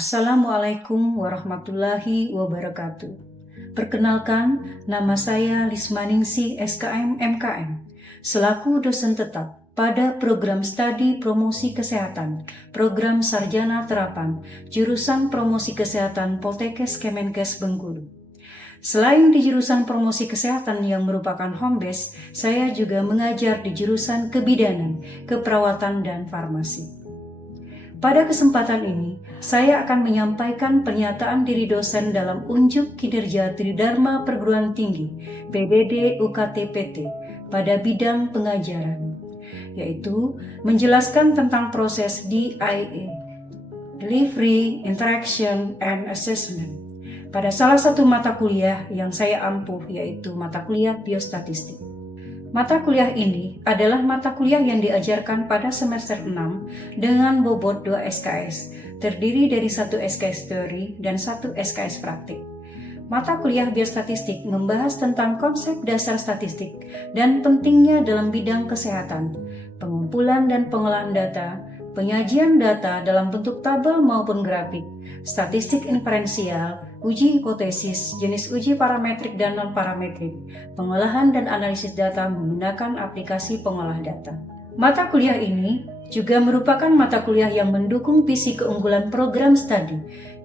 Assalamualaikum warahmatullahi wabarakatuh. Perkenalkan, nama saya Lismaningsih SKM MKM, selaku dosen tetap pada program studi promosi kesehatan, program sarjana terapan, jurusan promosi kesehatan Poltekkes Kemenkes Bengkulu. Selain di jurusan promosi kesehatan yang merupakan home base, saya juga mengajar di jurusan kebidanan, keperawatan, dan farmasi. Pada kesempatan ini, saya akan menyampaikan pernyataan diri dosen dalam unjuk kinerja Tridharma Perguruan Tinggi PDD UKT PT pada bidang pengajaran, yaitu menjelaskan tentang proses DIA, Delivery, Interaction, and Assessment, pada salah satu mata kuliah yang saya ampuh, yaitu mata kuliah Biostatistik. Mata kuliah ini adalah mata kuliah yang diajarkan pada semester 6 dengan bobot 2 SKS, terdiri dari 1 SKS teori dan 1 SKS praktik. Mata kuliah Biostatistik membahas tentang konsep dasar statistik dan pentingnya dalam bidang kesehatan, pengumpulan dan pengolahan data, penyajian data dalam bentuk tabel maupun grafik, statistik inferensial, uji hipotesis, jenis uji parametrik dan non-parametrik, pengolahan dan analisis data menggunakan aplikasi pengolah data. Mata kuliah ini juga merupakan mata kuliah yang mendukung visi keunggulan program studi,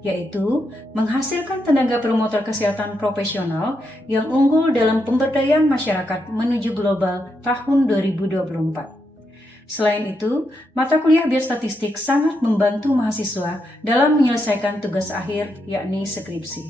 yaitu menghasilkan tenaga promotor kesehatan profesional yang unggul dalam pemberdayaan masyarakat menuju global tahun 2024. Selain itu, mata kuliah Biostatistik sangat membantu mahasiswa dalam menyelesaikan tugas akhir, yakni skripsi.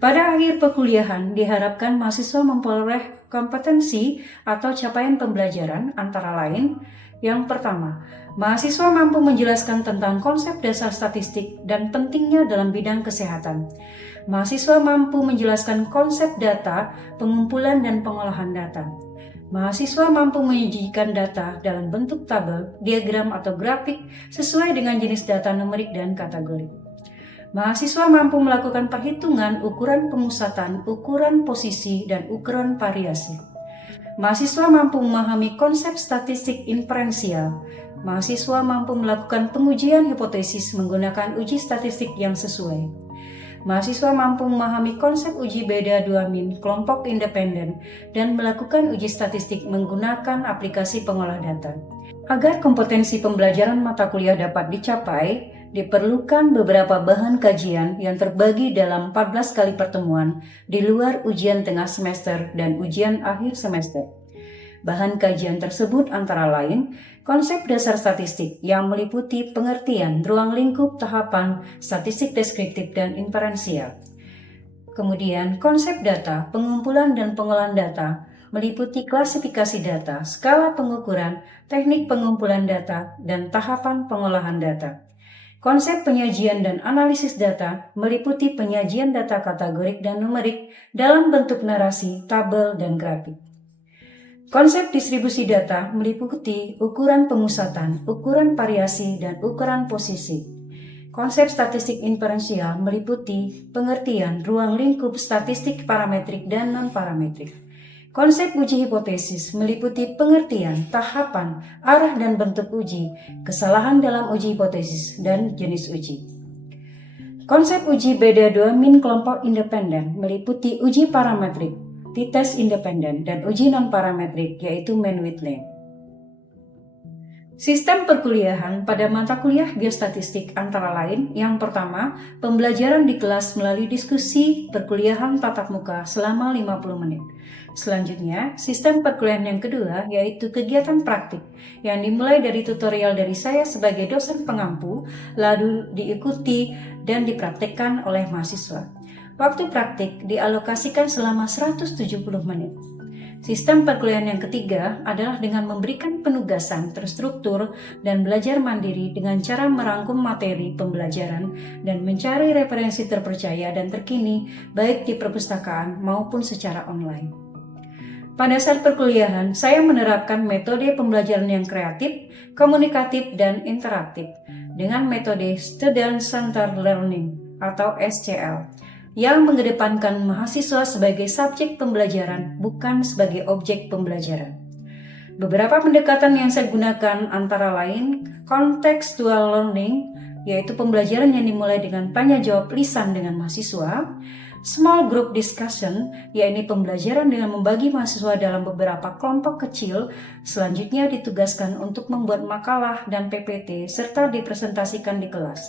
Pada akhir perkuliahan, diharapkan mahasiswa memperoleh kompetensi atau capaian pembelajaran antara lain. Yang pertama, mahasiswa mampu menjelaskan tentang konsep dasar statistik dan pentingnya dalam bidang kesehatan. Mahasiswa mampu menjelaskan konsep data, pengumpulan dan pengolahan data. Mahasiswa mampu menyajikan data dalam bentuk tabel, diagram atau grafik sesuai dengan jenis data numerik dan kategori. Mahasiswa mampu melakukan perhitungan ukuran pemusatan, ukuran posisi, dan ukuran variasi. Mahasiswa mampu memahami konsep statistik inferensial. Mahasiswa mampu melakukan pengujian hipotesis menggunakan uji statistik yang sesuai. Mahasiswa mampu memahami konsep uji beda 2 min kelompok independen dan melakukan uji statistik menggunakan aplikasi pengolah data. Agar kompetensi pembelajaran mata kuliah dapat dicapai, diperlukan beberapa bahan kajian yang terbagi dalam 14 kali pertemuan di luar ujian tengah semester dan ujian akhir semester. Bahan kajian tersebut antara lain konsep dasar statistik yang meliputi pengertian ruang lingkup tahapan statistik deskriptif dan inferensial. Kemudian konsep data, pengumpulan dan pengolahan data meliputi klasifikasi data, skala pengukuran, teknik pengumpulan data, dan tahapan pengolahan data. Konsep penyajian dan analisis data meliputi penyajian data kategorik dan numerik dalam bentuk narasi, tabel, dan grafik. Konsep distribusi data meliputi ukuran pemusatan, ukuran variasi, dan ukuran posisi. Konsep statistik inferensial meliputi pengertian ruang lingkup statistik parametrik dan non-parametrik. Konsep uji hipotesis meliputi pengertian, tahapan, arah dan bentuk uji, kesalahan dalam uji hipotesis, dan jenis uji. Konsep uji beda 2 min kelompok independen meliputi uji parametrik, t-test independen, dan uji non-parametrik, yaitu Mann-Whitney. Sistem perkuliahan pada mata kuliah Biostatistik antara lain, yang pertama, pembelajaran di kelas melalui diskusi perkuliahan tatap muka selama 50 menit. Selanjutnya, sistem perkuliahan yang kedua yaitu kegiatan praktik yang dimulai dari tutorial dari saya sebagai dosen pengampu, lalu diikuti dan dipraktikkan oleh mahasiswa. Waktu praktik dialokasikan selama 170 menit. Sistem perkuliahan yang ketiga adalah dengan memberikan penugasan terstruktur dan belajar mandiri dengan cara merangkum materi pembelajaran dan mencari referensi terpercaya dan terkini baik di perpustakaan maupun secara online. Pada saat perkuliahan, saya menerapkan metode pembelajaran yang kreatif, komunikatif, dan interaktif dengan metode Student Centered Learning atau SCL. Yang mengedepankan mahasiswa sebagai subjek pembelajaran, bukan sebagai objek pembelajaran. Beberapa pendekatan yang saya gunakan antara lain contextual learning, yaitu pembelajaran yang dimulai dengan tanya jawab lisan dengan mahasiswa. Small group discussion, yaitu pembelajaran dengan membagi mahasiswa dalam beberapa kelompok kecil. Selanjutnya ditugaskan untuk membuat makalah dan PPT serta dipresentasikan di kelas.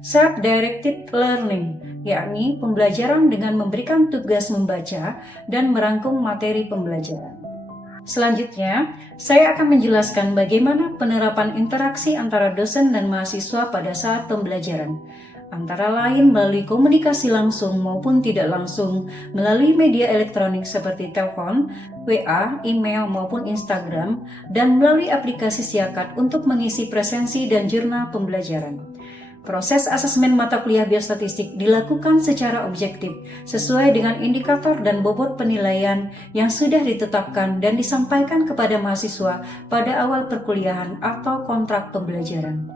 Self-directed learning, yakni pembelajaran dengan memberikan tugas membaca dan merangkum materi pembelajaran. Selanjutnya, saya akan menjelaskan bagaimana penerapan interaksi antara dosen dan mahasiswa pada saat pembelajaran, antara lain melalui komunikasi langsung maupun tidak langsung, melalui media elektronik seperti telepon, WA, email maupun Instagram, dan melalui aplikasi Siakat untuk mengisi presensi dan jurnal pembelajaran. Proses asesmen mata kuliah biostatistik dilakukan secara objektif sesuai dengan indikator dan bobot penilaian yang sudah ditetapkan dan disampaikan kepada mahasiswa pada awal perkuliahan atau kontrak pembelajaran.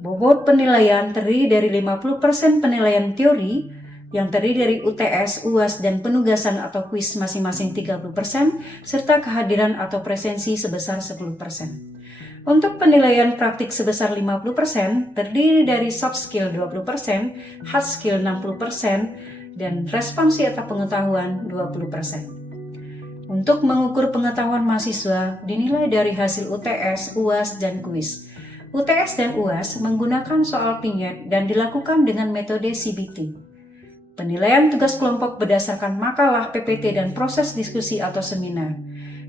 Bobot penilaian terdiri dari 50% penilaian teori yang terdiri dari UTS, UAS, dan penugasan atau kuis masing-masing 30%, serta kehadiran atau presensi sebesar 10%. Untuk penilaian praktik sebesar 50% terdiri dari soft skill 20%, hard skill 60%, dan responsi atau pengetahuan 20%. Untuk mengukur pengetahuan mahasiswa dinilai dari hasil UTS, UAS, dan kuis. UTS dan UAS menggunakan soal pinget dan dilakukan dengan metode CBT. Penilaian tugas kelompok berdasarkan makalah, PPT, dan proses diskusi atau seminar.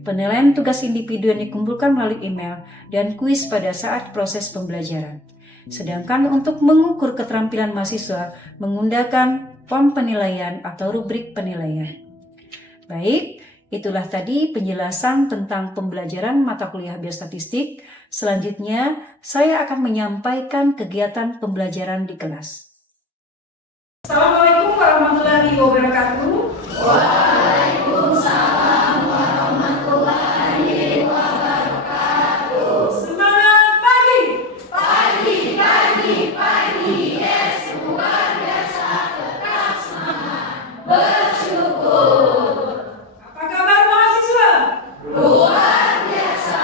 Penilaian tugas individu yang dikumpulkan melalui email dan kuis pada saat proses pembelajaran. Sedangkan untuk mengukur keterampilan mahasiswa menggunakan form penilaian atau rubrik penilaian. Baik, itulah tadi penjelasan tentang pembelajaran mata kuliah biostatistik. Selanjutnya, saya akan menyampaikan kegiatan pembelajaran di kelas. Assalamualaikum warahmatullahi wabarakatuh. Waalaikumsalam warahmatullahi wabarakatuh. Semangat pagi. Pagi, yes, luar biasa, tetap semangat, bersyukur. Apa kabar mahasiswa? Luar biasa.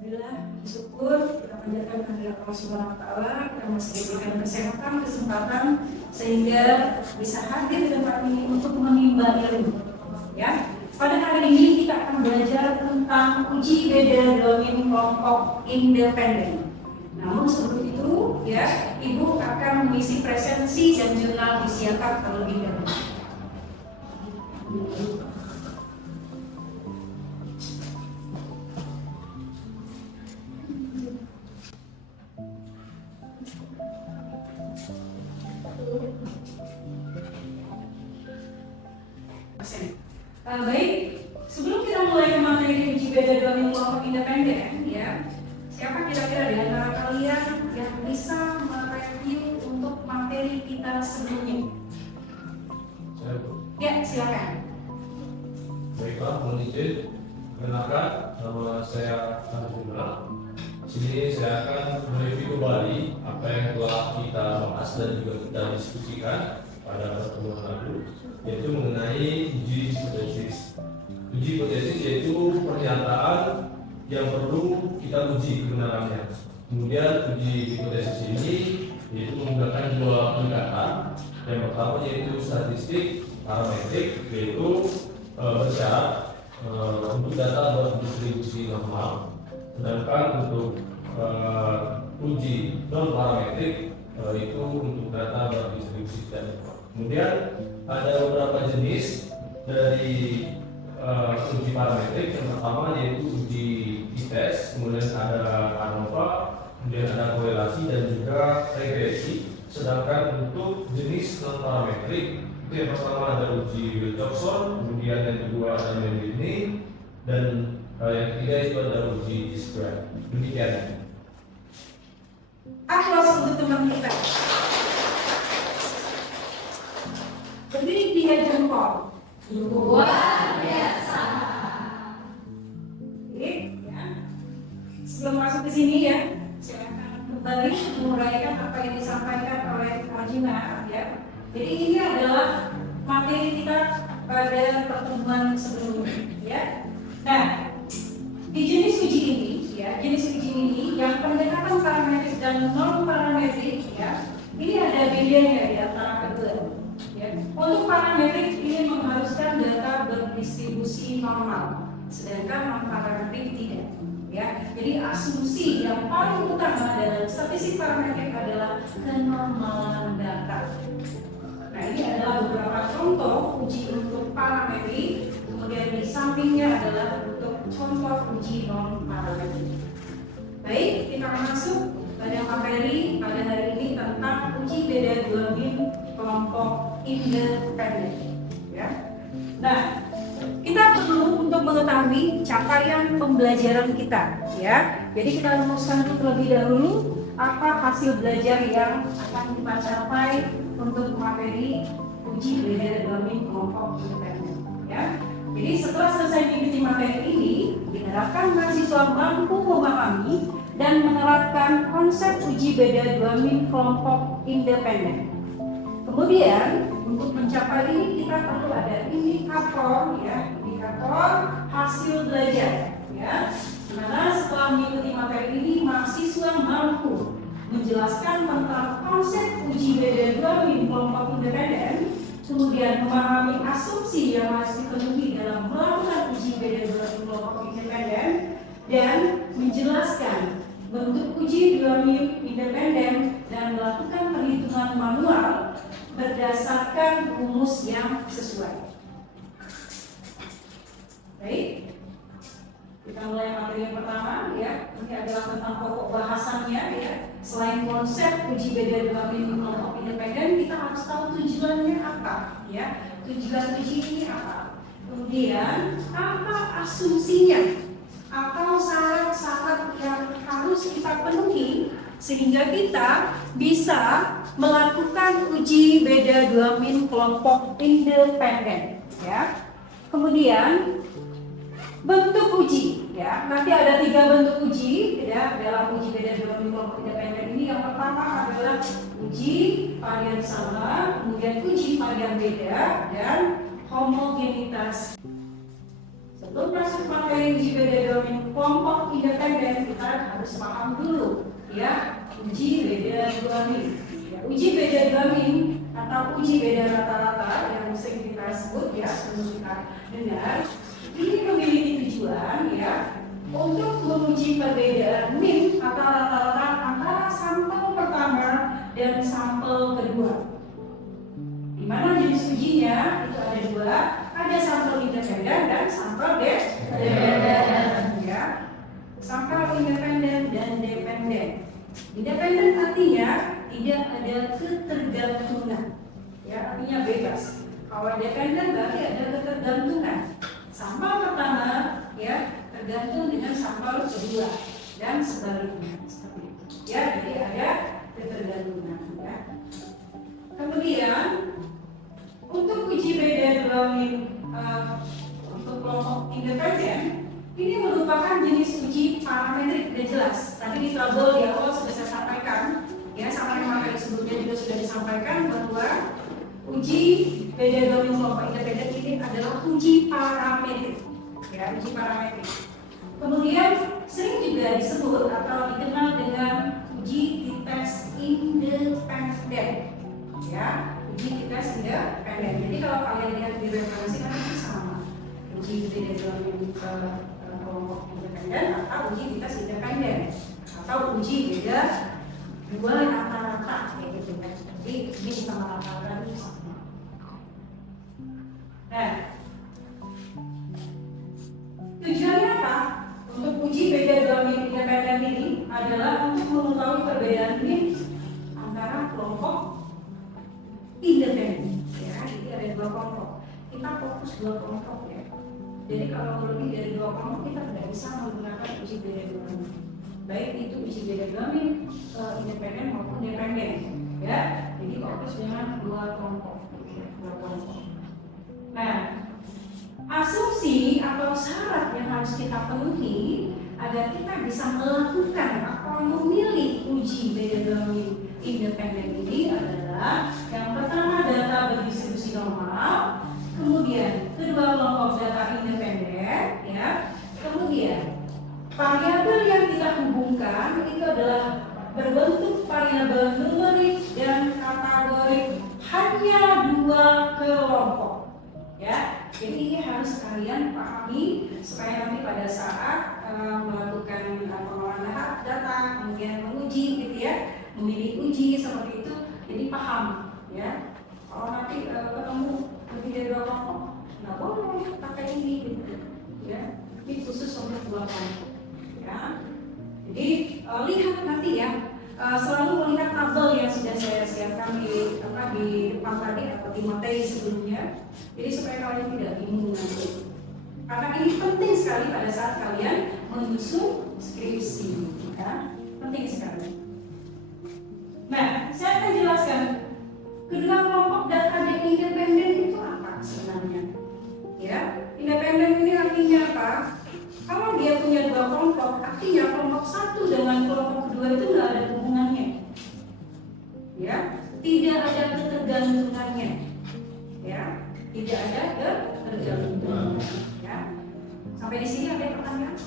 Alhamdulillah, bersyukur kita panjatkan kehadirat Allah Subhanahu wa taala, kita masih diberikan kesehatan, kesempatan sehingga bisa hadir di tempat ini untuk menimba ilmu. Ya, pada hari ini kita akan belajar tentang uji beda domain kelompok independen. Namun sebelum itu, ya, Ibu akan mengisi presensi dan jurnal disiapkan terlebih dahulu. Baik, sebelum kita mulai ke materi uji beda domain kelompok independen, ya, siapa kira-kira di antara kalian yang bisa mereview untuk materi kita sebelumnya? Ya, silakan. Baiklah, mohon izin. Perkenalkan, nama saya Arjuna. Sini saya akan mereview kembali apa yang telah kita bahas dan juga kita diskusikan pada pertemuan lalu, yaitu mengenai uji hipotesis. Uji hipotesis yaitu pernyataan yang perlu kita uji kebenarannya. Kemudian uji hipotesis ini yaitu menggunakan dua pendekatan. Yang pertama yaitu statistik parametrik, yaitu bersyarat untuk data berdistribusi normal. Sedangkan untuk uji non parametrik itu untuk data berdistribusi tidak normal. Kemudian ada beberapa jenis dari uji parametrik. Yang pertama yaitu uji t-test, kemudian ada ANOVA, kemudian ada korelasi dan juga regresi. Sedangkan untuk jenis non parametrik itu yang pertama ada uji Wilcoxon, kemudian yang kedua ada Mendeley, dan yang ketiga itu ada uji T-square. Demikian. Aplaus untuk teman kita. Berdiri 3 jempol. Luar biasa. Oke, ya. Sebelum masuk ke sini ya, saya akan kembali menguraikan apa yang disampaikan oleh Arjuna, ya. Jadi ini adalah materi kita pada pertemuan sebelumnya, ya. Nah, di jenis uji ini, ya, jenis uji ini yang pendekatan parametrik dan non parametrik ya, ini ada bedanya di antara kedua. Ya. Untuk parametrik ini mengharuskan data berdistribusi normal, sedangkan non parametrik tidak. Ya, jadi asumsi yang paling utama dalam statistik parametrik adalah kenormalan data. Nah, ini adalah beberapa contoh uji untuk parametrik, kemudian di sampingnya adalah untuk contoh uji non parametrik. Baik, kita masuk pada materi pada hari ini tentang uji beda dua min kelompok independen. Ya. Nah, kita perlu untuk mengetahui capaian pembelajaran kita, ya. Jadi kita rumuskan terlebih dahulu apa hasil belajar yang akan kita capai untuk materi uji beda dua min kelompok independen, ya. Jadi setelah selesai mengikuti materi ini, diharapkan mahasiswa mampu memahami dan menerapkan konsep uji beda dua min kelompok independen. Kemudian untuk mencapai ini kita perlu ada indikator, ya, indikator hasil belajar, ya. Karena setelah mengikuti materi ini mahasiswa mampu menjelaskan tentang konsep uji beda dua min kelompok independen, kemudian memahami asumsi yang harus dipenuhi dalam melakukan uji beda dua min kelompok independen, dan menjelaskan bentuk uji dua min independen dan melakukan perhitungan manual berdasarkan rumus yang sesuai. Baik, kita mulai materi yang pertama, ya. Ini adalah tentang pokok bahasannya, ya. Selain konsep uji beda dua min kelompok independen, kita harus tahu tujuannya apa, ya. Tujuan uji ini apa? Kemudian apa asumsinya atau syarat-syarat yang harus kita penuhi sehingga kita bisa melakukan uji beda dua min kelompok independen, ya. Kemudian bentuk uji, ya. Nanti ada 3 bentuk uji, ya, dalam uji beda dua min kelompok independen ini. Yang pertama adalah uji varian sama, kemudian uji varian beda, dan homogenitas. Sebelum masuk materi uji beda dua min kelompok independen, kita harus paham dulu, ya, uji beda dua min. Ya, uji beda dua min atau uji beda rata-rata yang sering kita sebut, ya, sebelum kita dengar, ini memiliki tujuan, ya, untuk menguji perbedaan min atau rata-rata antara sampel pertama dan sampel kedua. Di mana jenis ujinya itu ada 2, ada sampel independen dan sampel dependen, ya. Sampel independen dan dependen. Independen artinya tidak ada ketergantungan, ya, artinya bebas. Kalau dependen berarti ada ketergantungan. Sampel pertama, ya, tergantung dengan sampel kedua dan sebaliknya, seperti itu. Ya, jadi ada ketergantungan, ya. Kemudian untuk uji beda dua min untuk kelompok independen, ini merupakan jenis uji parametrik, sudah jelas. Tadi di tabel di awal sudah saya sampaikan, ya, sampai materi sebelumnya juga sudah disampaikan bahwa uji beda dua min kelompok independen ini adalah uji parametrik, ya, uji parametrik. Kemudian sering juga disebut atau dikenal dengan uji dites independen, ya, uji dites independen. Jadi kalau kalian lihat di referensi kan itu sama, uji beda dua min kelompok independen atau uji dites independen atau uji beda dua rata-rata, kayak gitu kan. Jadi ini sama rata-rata itu sama. Nah, tujuannya apa? Untuk uji beda dua min independen ini adalah untuk mengetahui perbedaan min antara kelompok independen, ya. Jadi ada 2 kelompok. Kita fokus 2 kelompok, ya. Jadi kalau lebih dari 2 kelompok kita tidak bisa menggunakan uji beda dua min. Baik itu uji beda dua min independen maupun dependen, ya. Jadi fokus dengan 2 kelompok, ya, 2 kelompok. Nah, asumsi atau syarat yang harus kita penuhi agar kita bisa melakukan atau memilih uji beda dua min independen ini adalah yang pertama data berdistribusi normal, kemudian kedua kelompok data independen, ya, kemudian variabel yang kita hubungkan itu adalah berbentuk variabel numerik dan kategorik hanya dua kelompok. Ya, jadi ini harus kalian pahami supaya nanti pada saat melakukan pengolahan data, kemudian menguji gitu ya, memilih uji seperti itu, jadi paham ya. Kalau nanti ketemu lebih dari dua kelompok, nggak boleh pakai ini gitu ya. Ini khusus untuk dua kelompok ya. Jadi lihat nanti ya, selalu melihat tabel yang sudah saya siapkan di depan tadi atau di materi sebelumnya. Jadi supaya kalian tidak bingung nanti. Karena ini penting sekali pada saat kalian menyusun skripsi, ya, penting sekali. Nah, saya akan jelaskan kedua kelompok data independen itu apa sebenarnya. Ya, independen ini artinya apa? Kalau dia punya dua kelompok, artinya kelompok satu dengan kelompok kedua itu nggak ada hubungannya. Ya, tidak ada ketergantungannya. Ya, tidak ada ketergantungan. Ya, sampai di sini ada pertanyaan?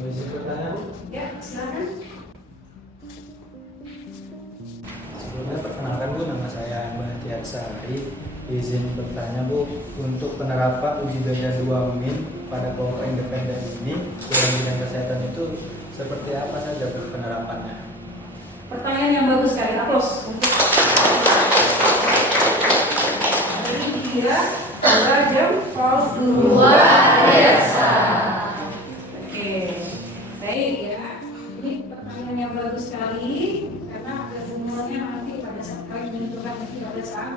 Bisa pertanyaan? Ya, silakan. Sebelumnya perkenalkan Bu, nama saya Bahtiar Sari. Izin bertanya Bu, untuk penerapan uji beda 2 min pada kelompok independen ini dalam bidang kesehatan itu seperti apa saja penerapannya? Pertanyaan yang bagus sekali, aplaus. Jadi dia 2 jam false luar biasa. Oke, baik ya. Ini pertanyaan yang bagus sekali karena ada hubungannya nanti pada saat kalian menentukan pada saat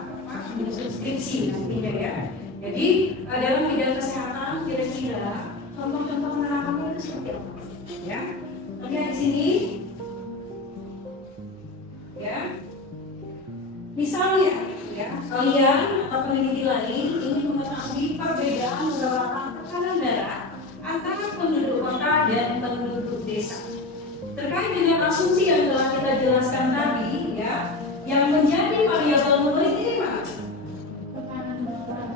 menyusun skripsi nantinya ya. Jadi dalam bidang kesehatan kira-kira contoh-contoh penerapannya itu seperti apa? Ya, lihat di sini. Ya, misalnya ya kalian atau peneliti lain ingin mengetahui perbedaan beberapa tekanan darah antara penduduk kota dan penduduk desa terkait dengan asumsi yang telah kita jelaskan tadi ya, yang menjadi variabel numerik ini mana? Tekanan darah.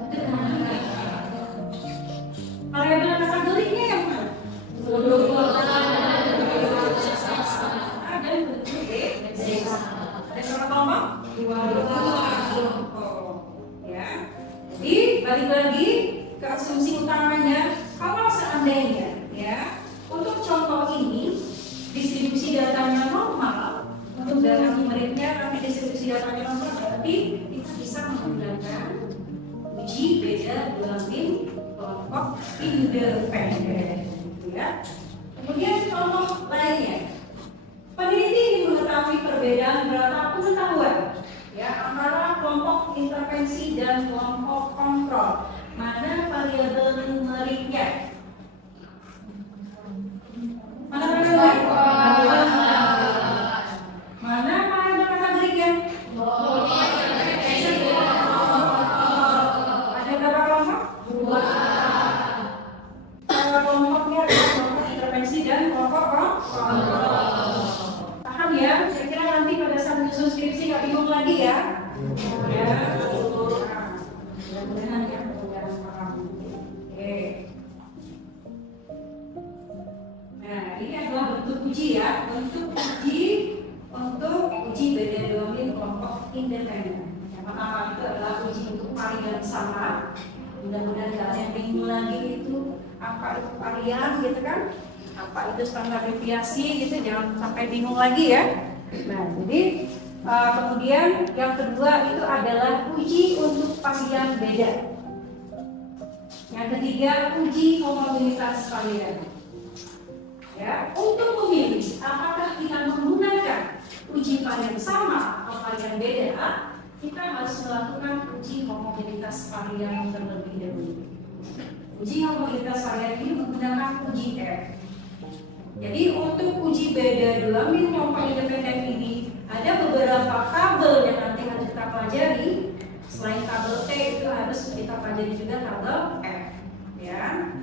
Variabel kategorinya yang mana? Penduduk kota dan penduduk desa. Ada berapa kelompok? 2 kelompok. Ya. Jadi balik lagi ke asumsi utamanya, kalau seandainya ya untuk contoh ini distribusi datanya normal, untuk data numeriknya tapi distribusi datanya normal, berarti kita bisa menggunakan uji beda 2 min kelompok independen. Ya. Kemudian contoh lainnya. Peneliti ingin mengetahui perbedaan beberapa pengetahuan ya antara kelompok intervensi dan kelompok kontrol. Mana variabel numeriknya? Mana variabel? Mana variabel kategoriknya? Ada berapa kelompok? 2. Kelompoknya adalah kelompok intervensi dan kelompok kontrol. Ya, saya kira nanti pada saat menyusun skripsi nggak bingung lagi ya. Ya, mudah-mudahan ya mudah-mudahan paham. Oke. Nah, ini adalah bentuk uji ya, bentuk uji untuk uji beda 2 min kelompok independen. Yang pertama itu adalah uji untuk varian sama. Mudah-mudahan kalian bingung lagi itu apa itu varian gitu kan? Apa itu standar deviasi gitu, jangan sampai bingung lagi ya. Nah, jadi kemudian yang kedua itu adalah uji untuk varian beda. Yang ketiga uji homogenitas varian. Ya, untuk memilih apakah kita menggunakan uji varian sama atau varian beda, kita harus melakukan uji homogenitas varian terlebih dahulu. Uji homogenitas varian ini menggunakan uji F. Jadi untuk uji beda 2 min kelompok independen ini ada beberapa tabel yang nanti harus kita pelajari. Selain tabel T itu harus kita pelajari juga tabel F, ya.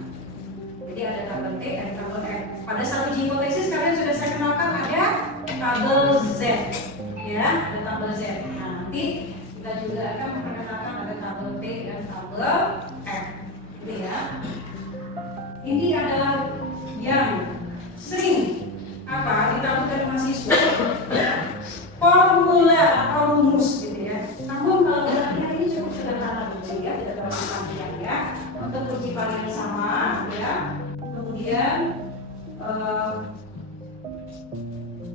Jadi ada tabel T dan tabel F. Pada saat uji hipotesis kalian sudah saya kenalkan ada tabel Z, ya, ada tabel Z. Nah, nanti kita juga akan memperkenalkan ada tabel T dan tabel F, gitu ya. Ini adalah yang varian sama, ya. Kemudian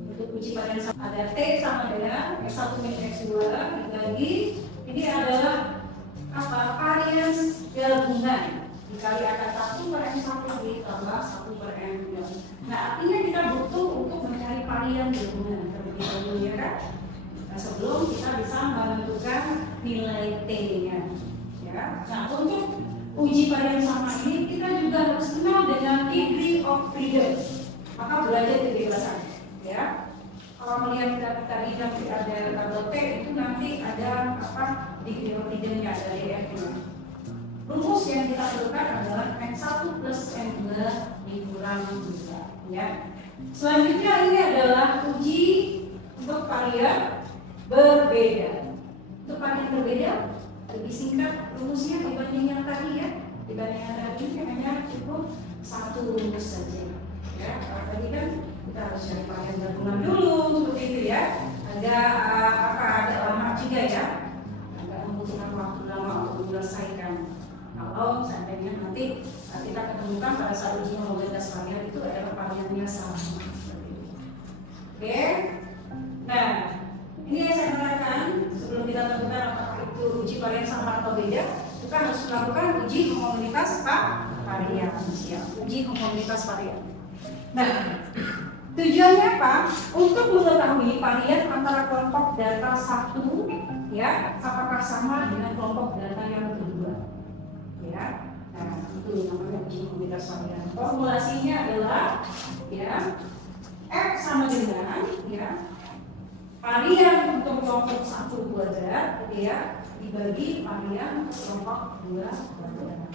untuk uji varian sama ada T sama dengan X1 min X2 dibagi, ini adalah apa? Varian gabungan dikali akar 1 per M1 ditambah 1 per M2. Nah, artinya kita butuh untuk mencari varian gabungan terlebih dahulu, ya kan? Nah, sebelum kita bisa menentukan nilai T-nya, ya. Nah, untuk uji varian sama ini kita juga harus kenal dengan degree of freedom. Maka belajar kebebasan, ya. Kalau melihat tadi ada tabel T itu nanti ada apa? Degree of freedom-nya, ada DF-nya. Rumus yang kita perlukan adalah N1 plus N2 dikurang 2, ya. Selanjutnya ini adalah uji untuk varian berbeda. Untuk varian berbeda lebih singkat rumusnya dibanding yang tadi, ya. Dibanding yang tadi hanya cukup satu rumus saja, ya. Kalau tadi kan kita harus cari varian gabungan dulu seperti itu, ya. Ada lama juga, ya. Agak membutuhkan waktu lama untuk menyelesaikan. Kalau seandainya nanti kita ketemukan pada saat uji homogenitas varian itu adalah variannya sama. Oke. Nah, ini yang saya katakan sebelum kita tentukan apakah itu uji varian sama atau beda, kita harus melakukan uji homogenitas varian. Uji homogenitas varian. Nah, tujuannya apa? Untuk mengetahui varian antara kelompok data 1, ya, apakah sama dengan kelompok data yang kedua, ya. Nah, itu namanya uji homogenitas varian. Formulasinya adalah, ya, F sama dengan, ya, varian untuk kelompok 1 kuadrat, ya, dibagi varian kelompok 2 kuadrat.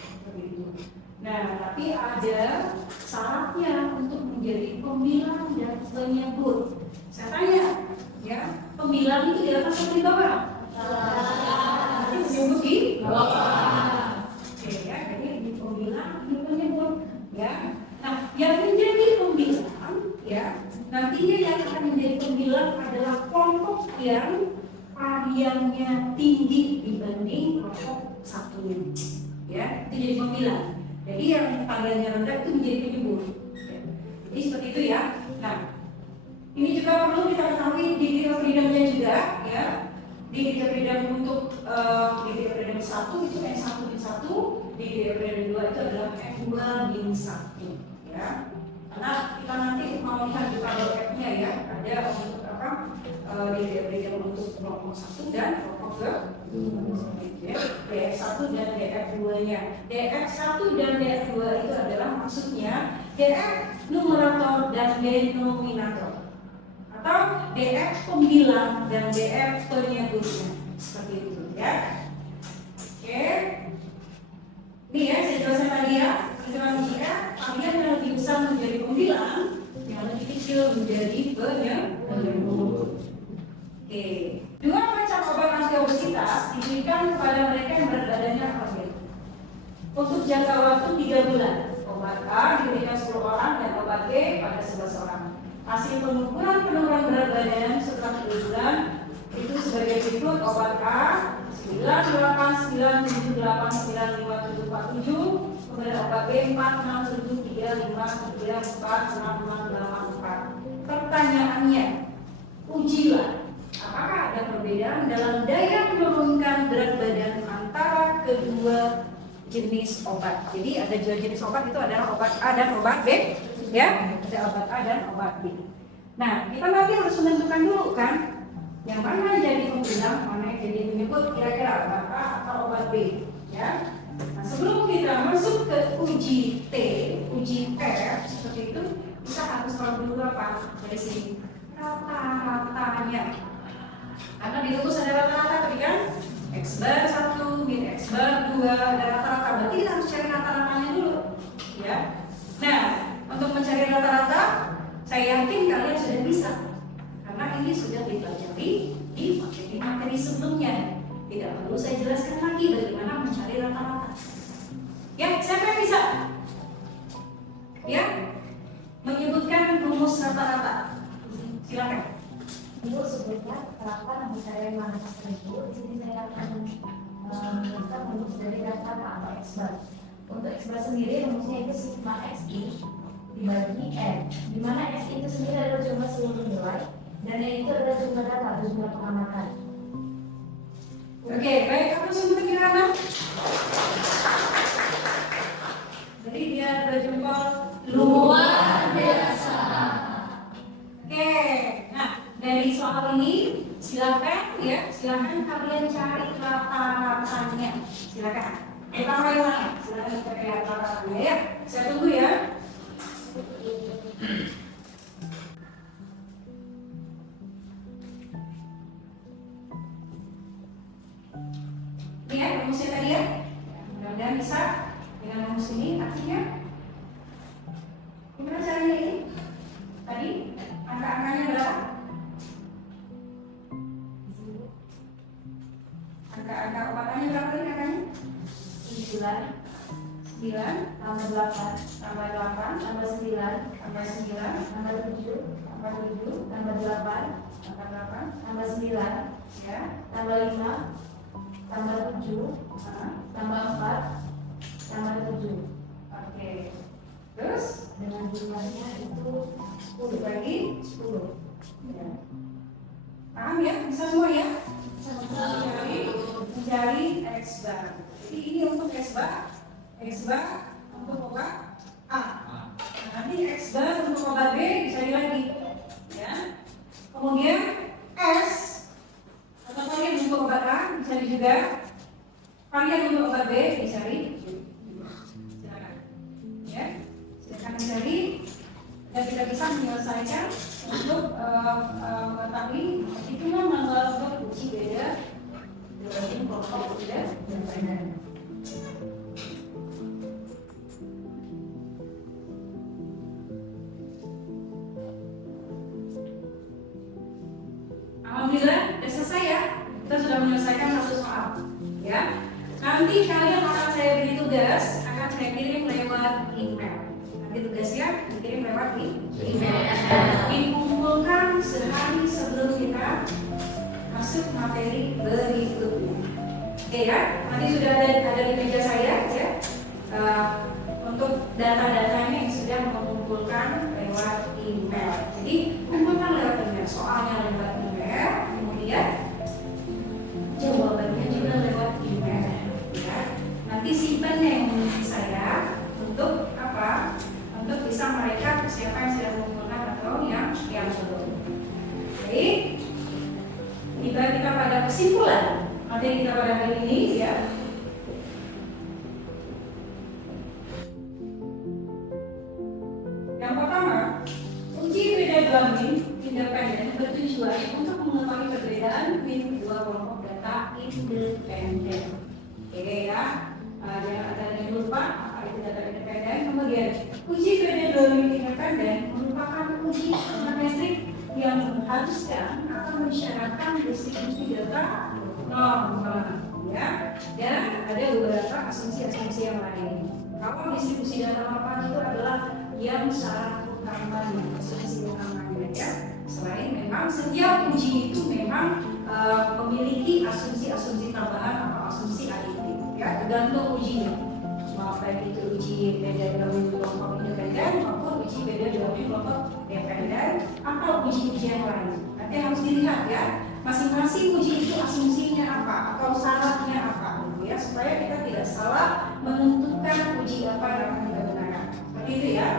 Nah, tapi ada syaratnya untuk menjadi pembilang dan penyebut. Saya tanya, ya, pembilang itu dilakukan seperti apa? Nanti penyebut di bawah. Oke, ya, jadi di pembilang, di penyebut, ya. Nah, yang menjadi pembilang, ya, nantinya yang akan menjadi pembilang adalah kelompok yang variannya tinggi dibanding kelompok satunya, ya, itu jadi pembilang. Jadi yang variannya rendah itu menjadi penyebut, ya. Jadi seperti itu, ya. Nah, ini juga perlu kita ketahui degree of freedom-nya juga, ya. Degree of freedom untuk degree of freedom 1 itu N1 min 1, degree of freedom 2 itu adalah N2 min 1, ya. Karena kita nanti mau lihat di tabel F-nya, ya, ada untuk apa? Degree of freedom untuk kelompok 1 dan kelompok 2, ya. DF1 dan DF2-nya. DF1 dan DF2 itu adalah maksudnya DF numerator dan denominator, atau DF pembilang dan DF penyebutnya, seperti itu, ya. Oke. Ini, ya, saya jelaskan tadi, ya. Jika varian yang lebih besar menjadi pembilang, yang lebih kecil menjadi penyebut. Oke. Dua macam obat anti obesitas diberikan kepada mereka yang berat badannya overweight. Untuk jangka waktu 3 bulan. Obat A diberikan 10 orang dan obat B pada 11 orang. Hasil pengukuran penurunan berat badan setelah 3 bulan itu sebagai berikut: obat A 989789547, kemudian obat B 4673549664. Pertanyaannya, ujilah apakah ada perbedaan dalam daya menurunkan berat badan antara kedua jenis obat. Jadi ada 2 jenis obat, itu adalah obat A dan obat B, ya. Ada obat A dan obat B. Nah, kita nanti harus menentukan dulu, kan, yang mana jadi pembilang, mana yang jadi penyebut, kira-kira obat A atau obat B, ya. Nah, sebelum kita masuk ke uji T, uji F seperti itu, kita harus tahu dulu apa dari sini, rata-ratanya. Karena di rumus ada rata-rata tadi, kan, X bar 1 min X bar 2, ada rata-rata. Berarti kita harus cari rata-ratanya dulu, ya. Nah, untuk mencari rata-rata, saya yakin kalian sudah bisa, karena ini sudah dipelajari di materi sebelumnya. Tidak perlu saya jelaskan lagi bagaimana mencari rata-rata. Ya, siapa yang bisa? Ya, menyebutkan rumus rata-rata. Silakan. Ibu sebutnya terapkan pencarian manifest itu. Di sini saya akan menunjukkan untuk dari data atau X bar. Untuk X bar sendiri rumusnya itu sigma XI dibagi N, di mana X itu sendiri adalah jumlah seluruh nilai dan N itu adalah jumlah data atau jumlah pengamatan. Oke, baik, apa semua gimana? Jadi dia berjumpa luar biasa. Oke, nah dari soal ini silakan kalian cari rata-ratanya. Silakan. Pertama yang mana? Silakan cari rata-ratanya ya. Saya tunggu ya. Ini ya rumusnya tadi ya. Mudah-mudahan bisa dengan rumus ini. Artinya gimana caranya ini? Tadi angka-angkanya berapa? Angka opatannya berapa ini angkanya? 9 tambah 8 tambah 8 tambah 9 tambah 9 tambah 7 tambah 7 tambah 8 tambah 8 tambah 9 ya. tambah 5 tambah 7 Nah, tambah 4 tambah 7 oke. Terus dengan jumlahnya itu 10 bagi 10. Ya. Paham ya? Bisa semua ya? Mencari X bar. Jadi ini untuk X bar untuk obat A. Nah, nanti X bar untuk obat B dicari lagi, ya. Kemudian S atau varian untuk obat A dicari juga. Varian untuk obat B dicari. Silakan, ya. Silakan dicari. Dan kita bisa menyelesaikan untuk mengetahui hitungan menganggap uji beda dengan kelompok beda dan benar. Alhamdulillah, sudah selesai ya. Kita sudah menyelesaikan satu soal, ya. Nanti kalian akan saya beri tugas, akan saya kirim lewat email. Nanti tugasnya dikirim lewat email. Dikumpulkan sehari sebelum kita masuk materi berikutnya. Oke ya, nanti sudah ada di meja saya ya. Untuk data-datanya yang sudah mengumpulkan lewat email. Jadi kumpulkan lewat email, soalnya lewat email, kemudian jawabannya juga lewat email. Ya. Nanti simpan yang saya untuk apa? Untuk bisa merekap siapa yang sudah mengumpulkan atau yang belum. Baik, tiba kita pada kesimpulan materi kita pada hari ini ya. Yang pertama, uji beda dua min independen bertujuan untuk mengetahui perbedaan min dua kelompok data independen. Oke ya, jangan ada yang lupa apa itu data independen. Kemudian, uji beda dua min independen merupakan uji parametrik yang mengharuskan atau mensyaratkan distribusi data normal, ya. Dan ada beberapa asumsi-asumsi yang lain. Kalau distribusi data normal itu adalah yang syarat utamanya, asumsi utamanya ya. Selain memang setiap uji itu memang memiliki asumsi-asumsi tambahan atau asumsi aditif ya, tergantung ujinya. Baik itu uji beda dari kelompok independen maupun uji beda dari kelompok dependen atau uji-uji yang lain. Nanti harus dilihat ya, masing-masing uji itu asumsinya apa atau syaratnya apa, gitu ya, supaya kita tidak salah menentukan uji apa yang kita gunakan. Seperti itu ya.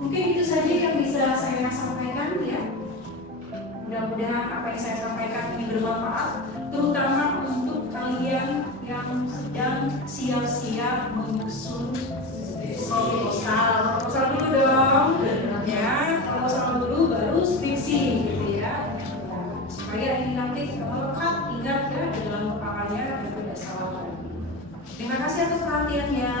Mungkin itu saja yang bisa saya sampaikan ya. Mudah-mudahan apa yang saya sampaikan ini bermanfaat, terutama untuk kalian yang sedang siap-siap menyusun proposal dulu dong, ya. Proposal dulu baru skripsi, gitu ya. Supaya ini nanti melekat, ingat ya, di dalam kepalanya dan tidak salah lagi. Terima kasih atas perhatiannya.